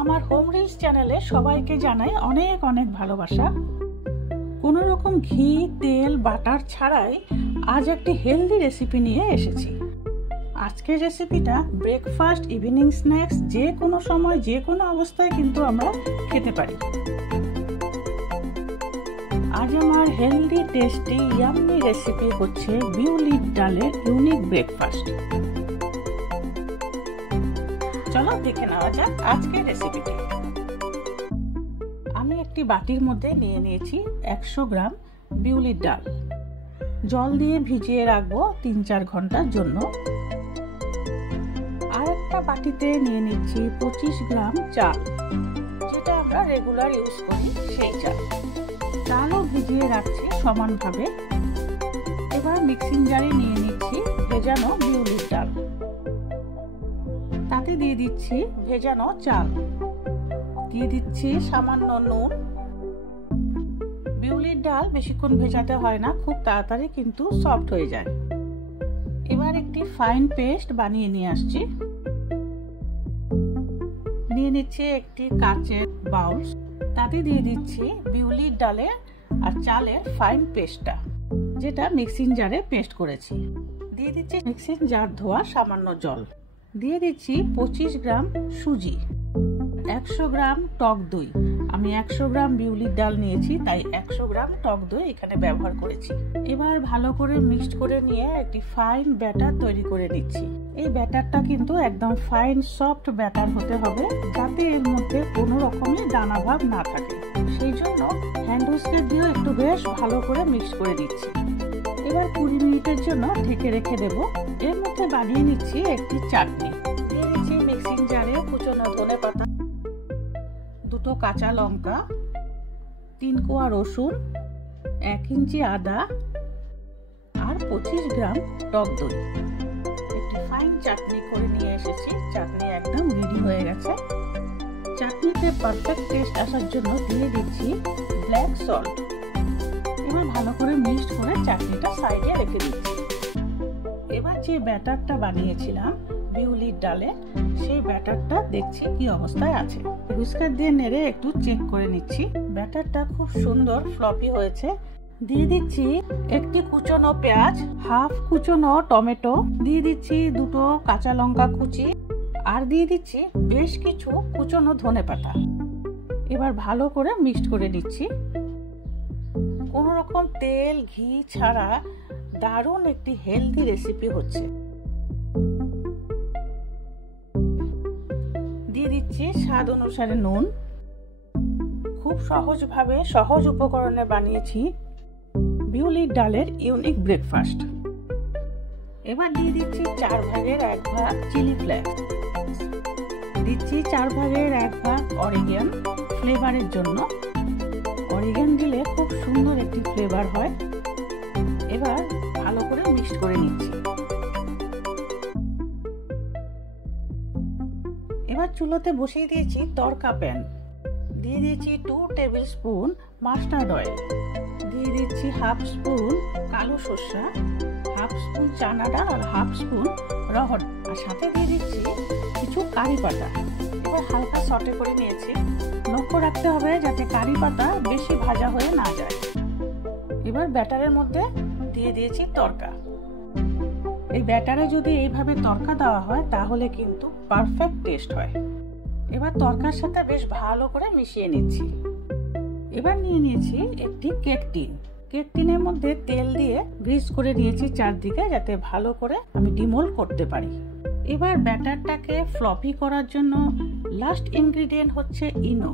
আমার home reels চ্যানেলে সবাইকে জানাই অনেক অনেক ভালোবাসা। কোনো রকম ঘি, তেল, বাটার ছাড়াই আজ একটি হেলদি রেসিপি নিয়ে এসেছি। আজকের রেসিপিটা ব্রেকফাস্ট, ইভিনিং স্ন্যাক্স, যে কোনো সময় যে কোনো অবস্থায় কিন্তু আমরা খেতে পারি। আজ আমার হেলদি, টেস্টি, ইয়াম্মি রেসিপি হচ্ছে বিউলির ডালের ইউনিক ব্রেকফাস্ট। চলো দেখে নেওয়া যাক আজকের রেসিপিটি। আমি একটি বাটির মধ্যে নিয়ে নিয়েছি 100 গ্রাম বিউলির ডাল। জল দিয়ে ভিজিয়ে রাখবো 3-4 ঘন্টার জন্য। আর একটা বাটিতে নিয়ে নিচ্ছি 25 গ্রাম চাল, যেটা আমরা রেগুলার ইউজ করি সেই চাল। চালও ভিজিয়ে রাখছি সমানভাবে। এবার মিক্সিং জারে নিয়ে নিচ্ছি ভেজানো বিউলির ডাল। তাতে দিয়ে দিচ্ছি ভেজানো চাল, দিয়ে দিচ্ছি সামান্য নুন। বিউলির ডাল বেশিক্ষণ ভেজাতে হয় না, খুব তাড়াতাড়ি কিন্তু সফট হয়ে যায়। এবার একটি ফাইন পেস্ট বানিয়ে নিয়ে আসছি। নিয়ে নিচ্ছি একটি কাচের বাউল, তাতে দিয়ে দিচ্ছি বিউলির ডালের আর চালের ফাইন পেস্টটা, যেটা মিক্সিং জারে পেস্ট করেছি। দিয়ে দিচ্ছি মিক্সিং জার ধোয়া সামান্য জল। দিয়ে দিচ্ছি 25 গ্রাম সুজি, 100 গ্রাম টক দই। আমি 100 গ্রাম বিউলির ডাল নিয়েছি, তাই 100 গ্রাম টক দই এখানে ব্যবহার করেছি। এবার ভালো করে মিক্সড করে নিয়ে একটি ফাইন ব্যাটার তৈরি করে নিচ্ছি। এই ব্যাটারটা কিন্তু একদম ফাইন সফট ব্যাটার হতে হবে, যাতে এর মধ্যে কোনো রকমের দানা ভাব না থাকে। সেই জন্য হ্যান্ড হুইস্কার দিয়ে একটু বেশ ভালো করে মিক্স করে দিচ্ছি। এবার 20 মিনিটের জন্য ঢেকে রেখে দেব। এর মধ্যে বানিয়ে নিচ্ছি একটি চাটনি। দিয়ে দিচ্ছি মিক্সিং জারে কুচনো ধনেপাতা, 2 কাঁচা লঙ্কা, 3 কোয়া রসুন, 1 ইঞ্চি আদা আর 25 গ্রাম টক দই। একটি ফাইন চাটনি করে নিয়ে এসেছি। চাটনি একদম রেডি হয়ে গেছে। চাটনিতে পারফেক্ট টেস্ট আসার জন্য দিয়ে দিচ্ছি ব্ল্যাক সল্ট। এবার ভালো করে মিক্সড করে চাটনিটা সাইডে রেখে দিচ্ছি। এবার যে ব্যাটারটা বানিয়েছিলাম বিউলির ডালে, সেই ব্যাটারটা দেখছি কি অবস্থায় আছে। হুইস্কার দিয়ে নেড়ে একটু চেক করে নিচ্ছি। ব্যাটারটা খুব সুন্দর ফ্লপি হয়েছে। দিয়ে দিচ্ছি একটি কুচনো পেঁয়াজ, হাফ কুচনো টমেটো, দিয়ে দিচ্ছি 2 কাঁচা লঙ্কা কুচি, আর দিয়ে দিচ্ছি বেশ কিছু কুচনো ধনেপাতা। এবার ভালো করে মিক্সড করে নিচ্ছি। কোনো রকম তেল, ঘি ছাড়া দারুণ একটি হেলদি রেসিপি হচ্ছে। দিয়ে দিচ্ছি স্বাদ অনুসারে নুন। খুব সহজভাবে সহজ উপকরণে বানিয়েছি বিউলির ডালের ইউনিক ব্রেকফাস্ট। এবার দিয়ে দিচ্ছি 4 ভাগের 1 ভাগ চিলি ফ্লেক্স, দিচ্ছি 4 ভাগের 1 ভাগ অরিগান ফ্লেভারের জন্য। অরিগান দিলে খুব সুন্দর একটি ফ্লেভার হয়। এবার ভালো করে মিক্সড করে নিচ্ছি। এবার চুলোতে বসিয়ে দিয়েছি তড়কা প্যান। দিয়ে দিয়েছি 2 টেবিল স্পুন মাস্টার্ড অয়েল, দিয়ে দিচ্ছি হাফ স্পুন কালো সর্ষা, হাফ স্পুন চানা ডাল আর হাফ স্পুন রহড়, আর সাথে দিয়ে দিচ্ছি কিছু কারি পাতা। এবার হালকা সটে করে নিয়েছি। লক্ষ্য রাখতে হবে যাতে কারি পাতা বেশি ভাজা হয়ে না যায়। এবার ব্যাটারের মধ্যে দিয়ে দিয়েছি তড়কা। এই ব্যাটারে যদি এইভাবে তড়কা দেওয়া হয় তাহলে কিন্তু পারফেক্ট টেস্ট হয়। এবার তড়কার সাথে বেশ ভালো করে মিশিয়ে নিচ্ছি। এবার নিয়ে নিয়েছি একটি কেক টিন। কেক টিনের মধ্যে তেল দিয়ে গ্রিস করে নিয়েছি চারদিকে, যাতে ভালো করে আমি ডিমোল্ড করতে পারি। এবার ব্যাটারটাকে ফ্লপি করার জন্য লাস্ট ইনগ্রিডিয়েন্ট হচ্ছে ইনো।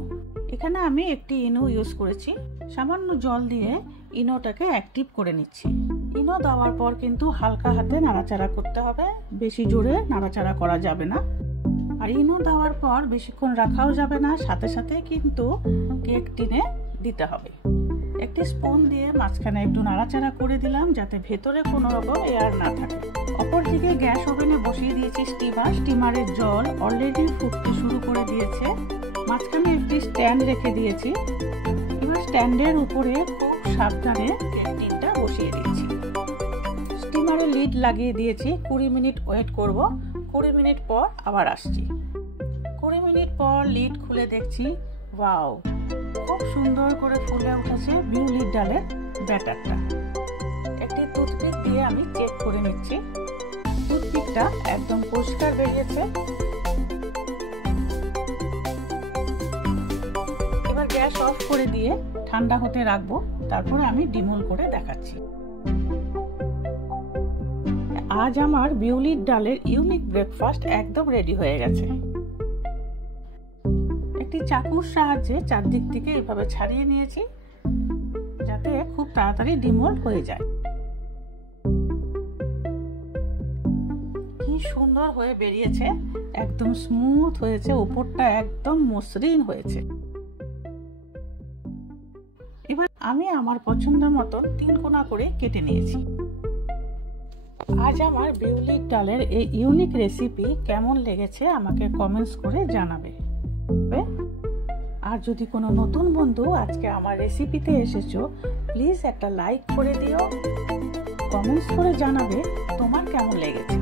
এখানে আমি একটি ইনো ইউজ করেছি। সামান্য জল দিয়ে ইনোটাকে অ্যাক্টিভ করে নিচ্ছি। ইনো দেওয়ার পর কিন্তু হালকা হাতে নাড়াচাড়া করতে হবে, বেশি জোরে নাড়াচাড়া করা যাবে না। আর ইনো দেওয়ার পর বেশিক্ষণ রাখাও যাবে না, সাথে সাথে কিন্তু কেক টিনে দিতে হবে। একটি স্পুন দিয়ে মাঝখানে একটু নাড়াচাড়া করে দিলাম, যাতে ভেতরে কোনো রকম এয়ার না থাকে। অপরদিকে গ্যাস ওভেনে বসিয়ে দিয়েছি স্টিমার। স্টিমারের জল অলরেডি ফুটতে শুরু করে দিয়েছে। মাঝখানে একটি স্ট্যান্ড রেখে দিয়েছি। এবার স্ট্যান্ডের উপরে খুব সাবধানে কেক টিনটা বসিয়ে দিয়েছি। স্টিমারের লিড লাগিয়ে দিয়েছি। 20 মিনিট ওয়েট করব। 20 মিনিট পর আবার আসছি। 20 মিনিট পর লিড খুলে দেখছি, ওয়াও, খুব সুন্দর করে ফুলে উঠেছে বিউলির ডালের ব্যাটারটা। একটি টুথপিক দিয়ে আমি চেক করে নিচ্ছি। টুথপিকটা একদম পরিষ্কার বেরিয়েছে। এবার গ্যাস অফ করে দিয়ে ঠান্ডা হতে রাখবো, তারপরে আমি ডিমোল করে দেখাচ্ছি। আজ আমার বিউলির ডালের ইউনিক ব্রেকফাস্ট একদম রেডি হয়ে গেছে। একটি চাকুর সাহায্যে চারদিক থেকে এভাবে ছাড়িয়ে নিয়েছি, যাতে খুব তাড়াতাড়ি ডিমোল্ড হয়ে যায়। কি সুন্দর হয়ে বেরিয়েছে, একদম স্মুথ হয়েছে, উপরটা একদম মসৃণ হয়েছে। এবার আমি আমার পছন্দ মতন 3 কোনা করে কেটে নিয়েছি। আজ আমার বিউলির ডালের এই ইউনিক রেসিপি কেমন লেগেছে আমাকে কমেন্টস করে জানাবে। আর যদি কোনো নতুন বন্ধু আজকে আমার রেসিপিতে এসেছো, প্লিজ একটা লাইক করে দিও, কমেন্টস করে জানাবে তোমার কেমন লেগেছে।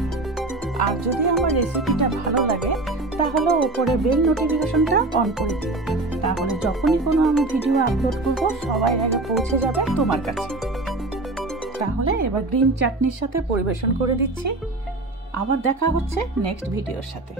আর যদি আমার রেসিপিটা ভালো লাগে তাহলে উপরে বেল নোটিফিকেশনটা অন করে দিও, তাহলে যখনই কোনো আমি ভিডিও আপলোড করব সবাই আগে পৌঁছে যাবে তোমার কাছে। তাহলে এবার গ্রিন চাটনির সাথে পরিবেশন করে দিচ্ছি। আবার দেখা হচ্ছে নেক্সট ভিডিওর সাথে।